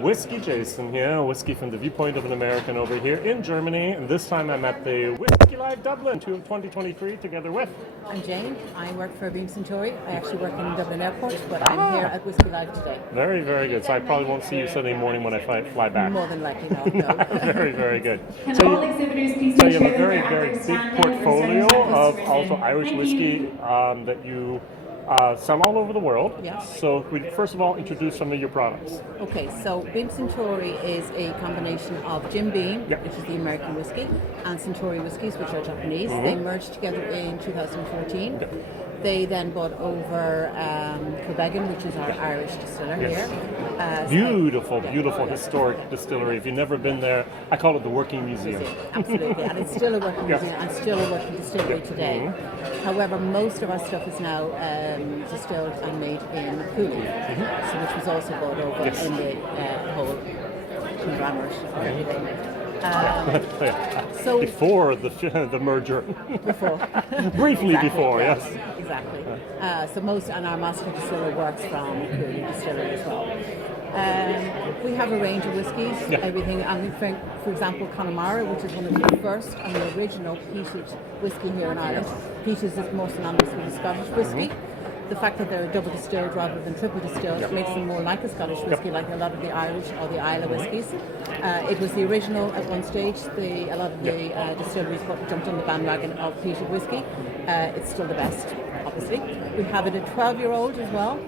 WhiskyJason here, whiskey from the viewpoint of an American over here in Germany, and this time I'm at the Whiskey Live Dublin 2023 together with... I'm Jane. I work for Beam Suntory. I actually work in Dublin Airport, but I'm here at Whiskey Live today. Very, very good. So I probably won't see you Sunday morning when I fly back. More than likely not, no. Very, very good. So you have a very, very big portfolio of also Irish whiskey that you sell all over the world. Yes. So we first of all introduce some of your products. Okay, so Beam Suntory is a combination of Jim Beam, which is the American whiskey, and Suntory whiskies, which are Japanese. They merged together in 2014. They then bought over Quebecan, which is our Irish distiller here. Beautiful historic distillery. If you've never been there, I call it the working museum. Absolutely, and it's still a working museum and still a working distillery today. However, most of our stuff is now distilled and made in Cooley, so which was also bought over in the whole conglomerate of everything. So before the merger. Briefly exactly, before, yes. Exactly. So most, and our master distiller works from Cooley Distillery as well. We have a range of whiskies, everything. And for example, Connemara, which is one of the first and the original peated whiskey here in Ireland. Peated is more synonymous with the Scottish whiskey. The fact that they're double distilled rather than triple distilled makes them more like a Scottish whiskey, like a lot of the Irish or the Islay whiskies. It was the original at one stage. A lot of the distilleries jumped on the bandwagon of peated whiskey. It's still the best, obviously. We have it a 12-year-old as well.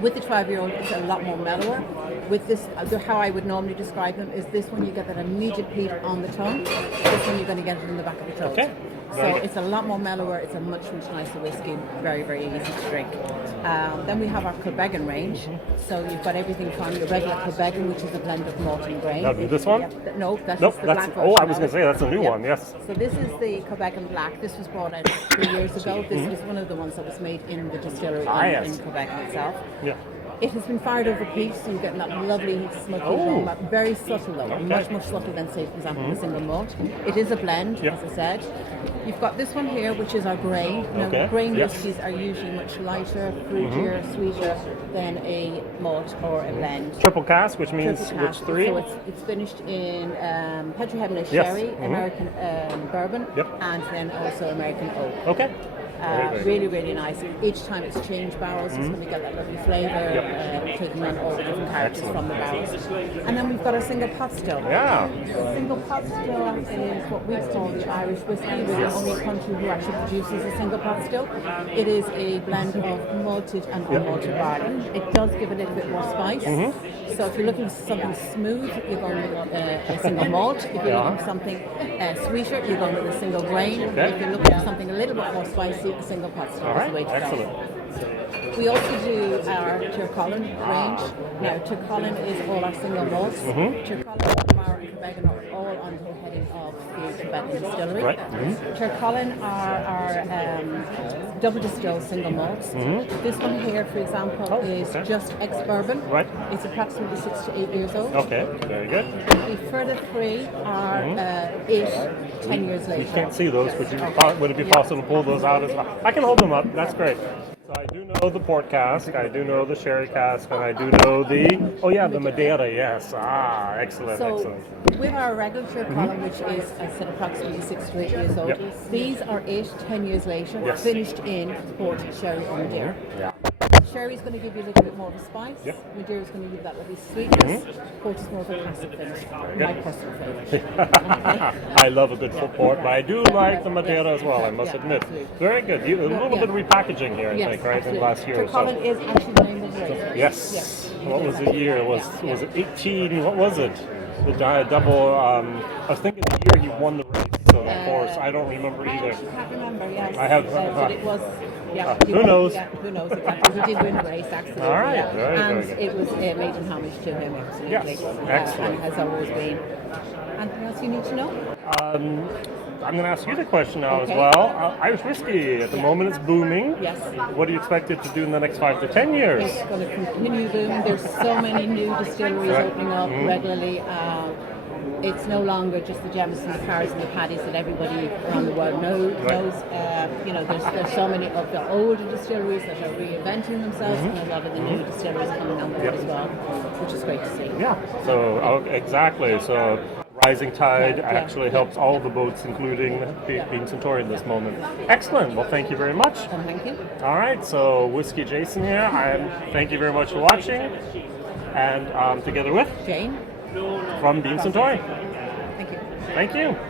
With the 12-year-old, it's a lot more mellower. With this, how I would normally describe them is this one you get that immediate peat on the tongue. This one you're going to get it in the back of the throat. Okay. So it's a lot more mellower. It's a much nicer whiskey. Very, very easy to drink. Then we have our Quebecan range. So you've got everything from your regular Quebecan, which is a blend of malt and grain. Now, this one? No, that's the black version. Oh, I was going to say that's a new one. Yes. So this is the Quebecan Black. This was brought out 3 years ago. This was one of the ones that was made in the distillery in Quebec itself. Yeah. It has been fired over peat, so you get that lovely smoky aroma. Very subtle though, much more subtle than, say, for example, the single malt. It is a blend, as I said. You've got this one here, which is our grain. Now, grain whiskies are usually much lighter, fruitier, sweeter than a malt or a blend. Triple cask, which means which three? So it's finished in Pedro Jimenez Sherry, American bourbon, and then also American oak. Okay. Really, really nice. Each time it's changed barrels, it's going to get that lovely flavour, taking on all the different characters from the barrels. And then we've got a single pot still. Yeah. A single pot still is what we call the Irish whiskey. We're the only country who actually produces a single pot still. It is a blend of malted and unmalted barley. It does give a little bit more spice. So if you're looking for something smooth, you're going with a single malt. If you're looking for something sweeter, you're going with a single grain. If you're looking for something a little bit more spicy, a single pot still is the way to go. We also do our Tircolin range. Now, Tircolin is all our single malts. Tircolin, Connemara, and Quebecan are all under the heading of the Quebecan distillery. Tircolin are our double distilled single malts. This one here, for example, is just ex-bourbon. It's approximately 6 to 8 years old. Okay, very good. The further three are 10 years later. You can't see those, but would it be possible to pull those out as well? I can hold them up. That's great. So I do know the port cask, I do know the sherry cask, and I do know the Madeira, yes. Excellent. With our regular Tircolin, which is, I said, approximately 6 to 8 years old, these are 10 years later, finished in port, sherry, or Madeira. Sherry is going to give you a little bit more of a spice. Madeira is going to give you that lovely sweetness. Port is more of a classic finish. My personal favourite. I love a good full port, but I do like the Madeira as well, I must admit. Absolutely. Very good. A little bit of repackaging here, I think, right, in the last year or so. Tircolin is actually the name of the race. Yes. What was the year? Was it 18? What was it? The double. I was thinking the year he won the race. So of course, I don't remember either. I can't remember. Yes. I have. But it was. Who knows? Who knows exactly? He did win the race, absolutely. All right, very good. It was made in homage to him, absolutely. Yes, excellent. And has always been. Anything else you need to know? I'm going to ask you the question now as well. Irish whiskey, at the moment it's booming. Yes. What do you expect it to do in the next 5 to 10 years? It's going to continue booming. There's so many new distilleries opening up regularly. It's no longer just the Jameson, the Paris, and the Paddies that everybody around the world knows. You know, there's so many of the older distilleries that are reinventing themselves, and a lot of the new distilleries coming on board as well, which is great to see. Yeah. So exactly. So rising tide actually helps all the boats, including Beam Suntory in this moment. Excellent. Well, thank you very much. And thank you. All right. So WhiskyJason here. Thank you very much for watching, and together with Jane. from Beam Suntory. Thank you. Thank you.